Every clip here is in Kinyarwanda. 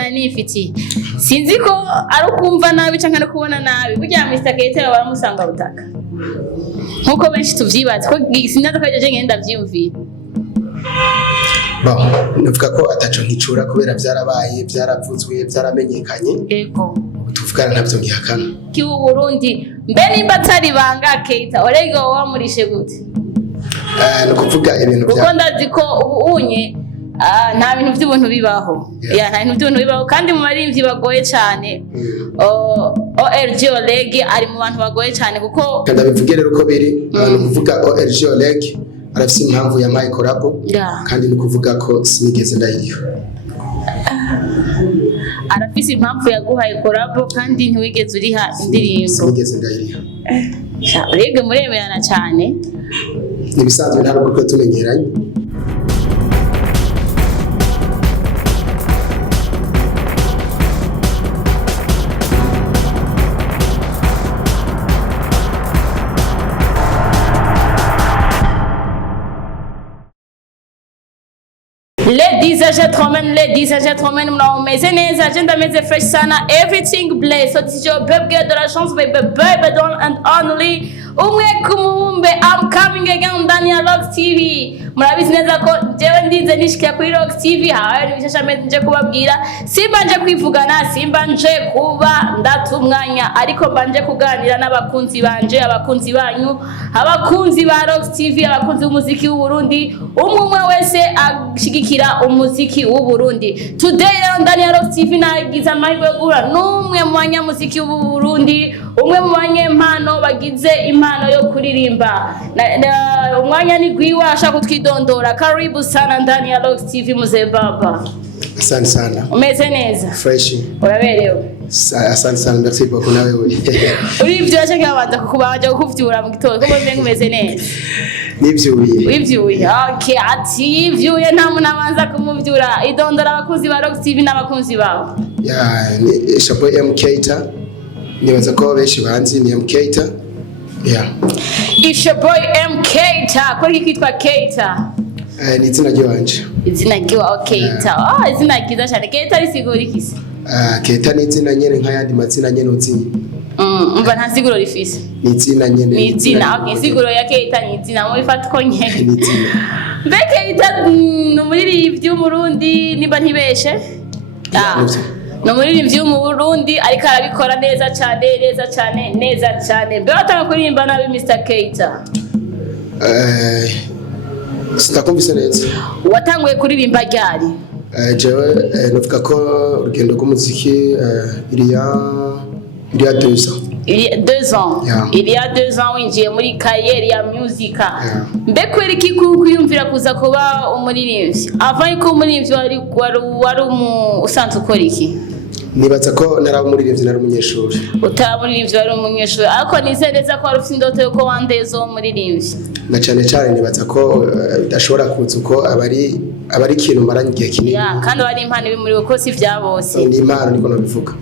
cyane nifiti sinzi ko ari ukumva nabi canke no kubona nabi burya Mr. Keita baramusanga butaka nkuko benshi tuvyibaza ko sinaza ko je ngenda vyumvira nuvuga ko ataco nkicura kubera byarabaye byaravuzwe byaramenyekanye yego tuvugana navyo ngihakana ki u Burundi mbe nimba atari banga Keita Olegue wamurishe gute no kuvuga ibintu bya kuko ndazi ko unye nta bintu by'ubuntu bibaho nta bintu by'ubuntu bibaho kandi mu marimvyi bagoye cyane Olegue ari mu bantu bagoye cyane kuko kandi abivuge rero uko biri no kuvuga Olegue arafise impamvu ya my collab kandi no kuvuga ko sinigeze ndayiriho arafise impamvu yaguhaye collab kandi ntiwigeze uriha indirimbo sinigeze ndayiriho Olegue muremerana cyane nibisanzwe nta rugo tumenyeranye Ladies and gentlemen, mnao meze neza, agenda meze fresh sana, everything blessed. So this is your baby girl de la chance, baby don't and only umwe kumumbe. I'm coming again ndani ya ROX TV. Murabizi neza ko jewe ndize nishikira kuri ROX TV, hawe nibishasha nje kubabwira. Simba nje kwivugana, simba nje kuba ndatumwanya, ariko banje kuganira n'abakunzi banje, abakunzi banyu, abakunzi ba ROX TV, abakunzi b'umuziki w'u Burundi, umwe wese ashigikira umuziki w'u Burundi. Today ndani ya ROX TV nagize amahirwe yo guhura n'umwe mu banyamuziki w'u Burundi, umwe mu banyempano bagize impano yo kuririmba. Umwanya ni gwiwa ashaka kutwidondora. Karibu sana ndani ya ROX TV mzee baba. Asante sana. Umeze neza? Fresh. Uraberewe? Asante sana merci beaucoup nawe we. Urivyo cyangwa abanza kukubaje kuvyura mu gitondo ko mbe ngumeze neza. Nivyuye. Wivyuye. Okay, ati yivyuye nta muntu abanza kumuvyura. Idondora abakunzi ba ROX TV n'abakunzi bawo. Ni shapo M.KEITTA. Nibaza ko benshi banzi ni M.KEITTA. It's your boy M.KEITTA. Ko kitwa Keita. Ni izina ryanje. Izina ryo Keita. Izina ryiza cyane. Keita risigura ikisi? Keita ni izina nyene nk'ayandi mazina nyene uzi. Umva nta siguro rifise. Ni izina nyene. Ni izina. Okay, siguro ya Keita ni izina. Mubifata ko nyene. Ni izina. Mbe Keita no muri by'umurundi niba ntibeshe? No muri by'umu Burundi ariko arabikora neza cyane. Mbe watanga kuririmba nabi Mr. Keita? Sitakumvise neza. Watanguye kuririmba ryari? Jewe novuga ko urugendo rw'umuziki il y a 2 ans. Il y a 2 ans. Il y a 2 ans winjiye muri carrière ya musica. Mbe kweri kikuyumvira kuza kuba umuririmbyi. Avant yuko umuririmbyi wari usanzwe ukora iki? Nibaza ko naraba umuririmbyi nari umunyeshuri. Utamuririmbyi wari umunyeshuri ariko nizereza ko ari ufite indoto yuko wandezo umuririmbyi. Na cyane nibaza ko bidashobora kuza uko abari ikintu maranye igihe kinini. Kandi bari impano bimuri uko si vya bose. Ni impano niko nabivuga.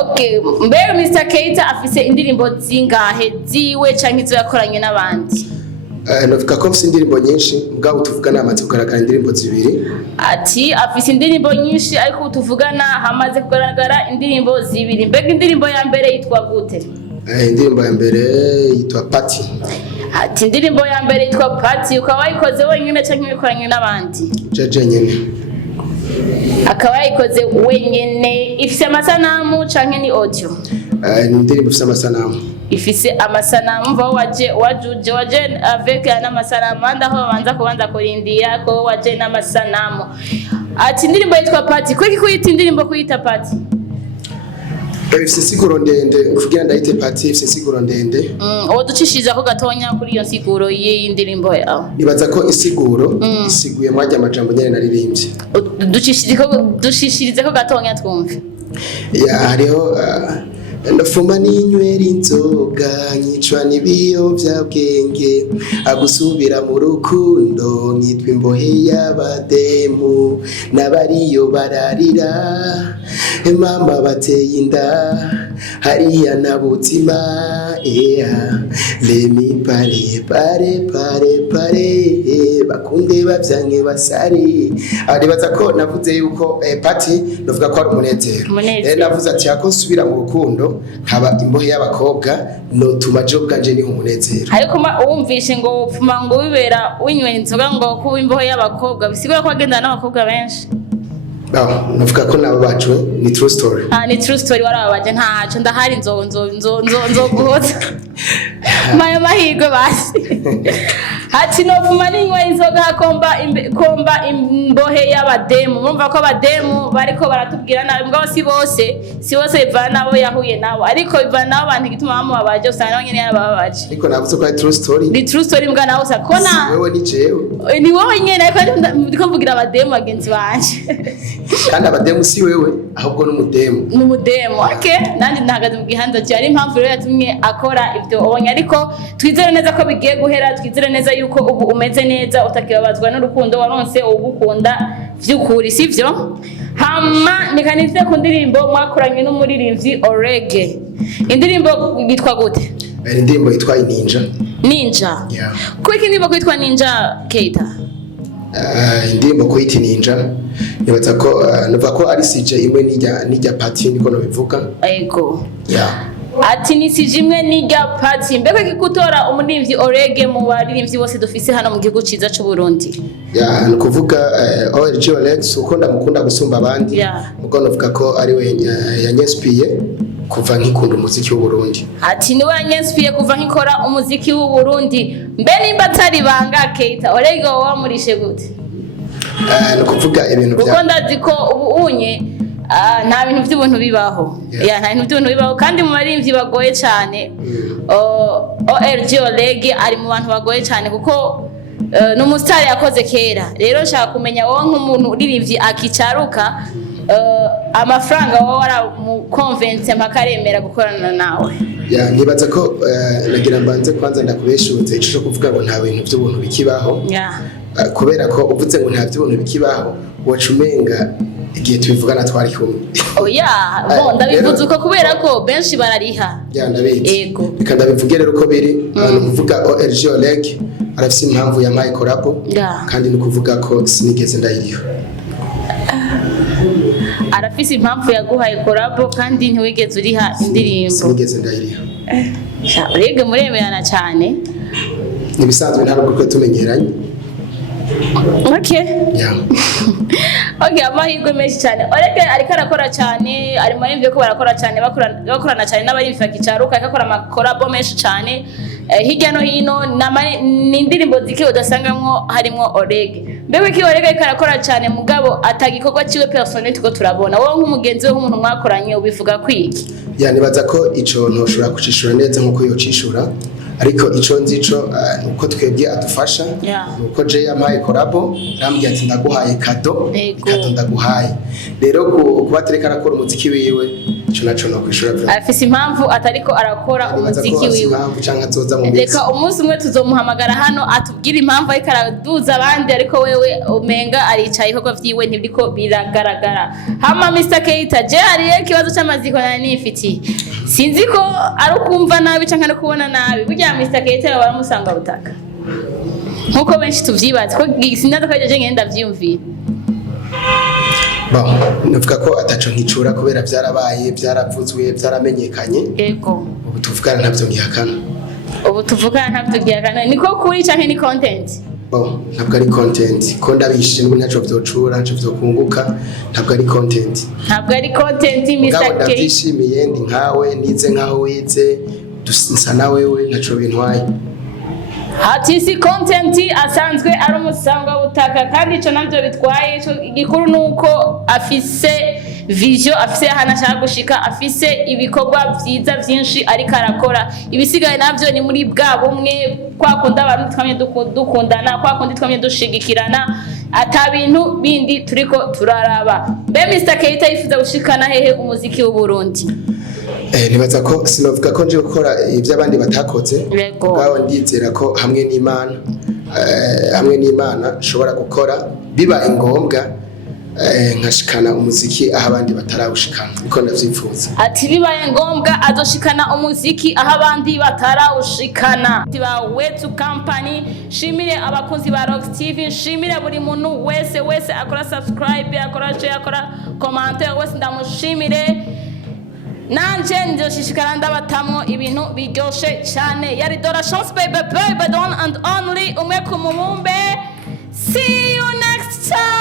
Okay, mbe Mr. Keita afise indirimbo zingahe ziwe canke izo yakoranye n'abandi? Novuga ko afise indirimbo nyinshi mugabo tuvugana amaze kugaragara indirimbo zibiri. Ati afise indirimbo nyinshi ariko tuvugana hamaze kugaragara indirimbo zibiri. Mbega indirimbo ya mbere yitwa gute? Indirimbo ya mbere yitwa Party. Ati indirimbo ya mbere yitwa Party ukaba wayikoze wenyine canke wikoranye n'abandi? Jeje nyene. Akaba yayikoze wenyene. Ifise amasanamu canke ni audio? Indirimbo ifise amasanamu. Ifise amasanamu mva waje avec n'amasanamu ndaho banza kubanza kurindiya ko waje n'amasanamu. Ati indirimbo yitwa Party. Kwiki kuyita indirimbo kuyita Party? Ifise siguro ndende kugira ndayite Party ifise siguro ndende. Ducishiriza ko gatonya kuri iyo siguro y'indirimbo yawe. Nibaza ko isiguro isiguye mwajya amajambo nyene naririmbye. Ducishirize ko gatonya twumve. Hariho ndafuma n'inywera inzoga nyicwa n'ibiyovyabwenge agusubira mu rukundo nitwa imbohe y'abademu n'abariyo bararira mama bateye inda hariya na butima lemi pare bakunde bavyange basari aribaza ko navuze yuko party novuga ko ari umunezero navuze ati yako nsubira mu rukundo nkaba imbohe y'abakobwa no tumaje ubwanje ni umunezero ariko uwumvishe ngo upfuma ngo wibera winywe inzoga ngo kuba imbohe y'abakobwa bisigura ko agenda n'abakobwa benshi navuga ko nabo bacu ni true story ni true story warababaje ntaco ndahari nzo guhoza mayo mahirwe basi hati no pfuma ninywe inzoga komba imbohe y'abademu mumva ko abademu bariko baratubwira nabi mbwa si bose bivana nabo yahuye nabo ariko bivana nabo bantu gituma bamubabaje usanga nyene yarababaje ariko navuze ko ari true story ni true story mbwa nawe usakona wewe ni jewe ni wowe nyene ariko ndiko mvugira abademu bagenzi banje kandi abademu si wewe ahubwo n'umudemu okay nandi ntagaze mu gihanda cyari impamvu rero yatumye akora ibyo obonye ariko twizere neza ko bigiye guhera twizere neza yuko ubu umeze neza utakibabazwa n'urukundo waronse ugukunda vy'ukuri sivyo hama nikanifite ku ndirimbo mwakoranye n'umuririmbyi Olegue indirimbo yitwa gute indirimbo yitwa Ninja kuko indirimbo kwitwa Ninja Keita indirimbo kwita Ninja nibaza ko nuva ko ari CJ imwe nijya party niko no bivuga ego ati nisije imwe nijya party mbeko kikutora umuririmbyi Olegue mu baririmbyi bose dufise hano mu gihugu ciza cy'u Burundi nukuvuga Olegue suko ndamukunda gusumba abandi mugo novuga ko ari we yanyespiye kuva nkikunda umuziki w'u Burundi ati niwe yanyespiye kuva nkikora umuziki w'u Burundi mbe nimba atari banga Keita Olegue wamurishe gute nukuvuga ibintu bya kuko ndazi ko ubu unye nta bintu by'ubuntu bibaho nta bintu by'ubuntu bibaho kandi mu baririmbyi bagoye cyane Olegue ari mu bantu bagoye cyane kuko n'umusitari yakoze kera rero nshaka kumenya wowe nk'umuntu uririmbyi akicaruka amafaranga wowe waramukonvense mpaka aremera gukorana nawe nibaza ko nagira mbanze kwanza ndakubeshutse ico kuvuga ngo nta bintu by'ubuntu bikibaho kubera ko uvuze ngo nta by'ubuntu bikibaho wacumenga igihe tubivugana twari kumwe ndabivuze uko kubera ko benshi barariha yego reka ndabivuge rero uko biri nukuvuga Olegue arafise impamvu ya M.KEITTA kandi nukuvuga ko sinigeze ndayiriho arafise impamvu yaguhaye collabo kandi ntiwigeze uriha indirimbo sinigeze ndayiriho Olegue muremerana cyane nibisanzwe ntabwo ko tumenyeranye okay amahirwe menshi cyane Olegue ariko arakora cyane ari muri ivyo ko barakora cyane bakorana cyane n'abaririmbyi kicaruka akakora amakorabo menshi cyane hirya no hino n'indirimbo zike udasangamwo harimo Olegue mbebe ki Olegue ariko arakora cyane mugabo atagikorwa ciwe personnel tuko turabona wowe nk'umugenzi we nk'umuntu mwakoranye ubivuga kwiki nibaza ko ico ntoshobora kucishura neza nkuko yocishura ariko ico nzico uko twebwe adufasha nuko je yampaye collabo rambye ati ndaguhaye kado ndaguhaye rero kubatereka arakora umuziki wiwe ico naco no kwishura afise impamvu atariko arakora umuziki wiwe reka umunsi umwe tuzomuhamagara hano atubwira impamvu ariko araduza abandi ariko wewe umenga aricaye ibikorwa vyiwe ntibiriko biragaragara hama M.KEITTA je hariye ikibazo cy'amaziko nifiti sinzi ko ari ukumva nabi canke no kubona nabi burya M.KEITTA baramusangwabutaka nkuko benshi tuvyibaza ko sindaza ko je ngenda vyumvira navuga ko ataco nkicura kubera byarabaye byaravuzwe byaramenyekanye yego ubu tuvugana ntabyo ngihakana niko kuri canke ni content ntabwo ari content ko ndabishimwe ntaco vyocura ntaco vyokunguka ntabwo ari content M.KEITTA ndabishimiye ndi nkawe nize nkaho wize dusa na wewe ntaco bintwaye hatisi content asanzwe ari umusangwabutaka kandi ico navyo bitwaye igikuru nuko afise vision afise hanashaka gushika afise ibikorwa vyiza vyinshi ariko arakora ibisigaye navyo ni muri bwa bumwe kwakunda abantu twamye dukundana kwakundi twamye dushigikirana ata bintu bindi turiko turaraba mbe M.KEITTA yifuza gushikana hehe umuziki w'u Burundi nibaza ko sinovuga ko nje gukora ivyo abandi batakoze bwawe ndizera ko hamwe n'Imana shobora gukora bibaye ngombwa nkashikana umuziki aho abandi batarawushikana niko ndavyifuza ati bibaye ngombwa azoshikana umuziki aho abandi batarawushikana tiba wetu company shimire abakunzi ba Rox TV shimire buri muntu wese akora subscribe akora share akora commentaire wese ndamushimire nanje ndoshishikara ndabatamwo ibintu biryoshe cyane yari Dora Chance baby the one and only umwe ku mubumbe see you next time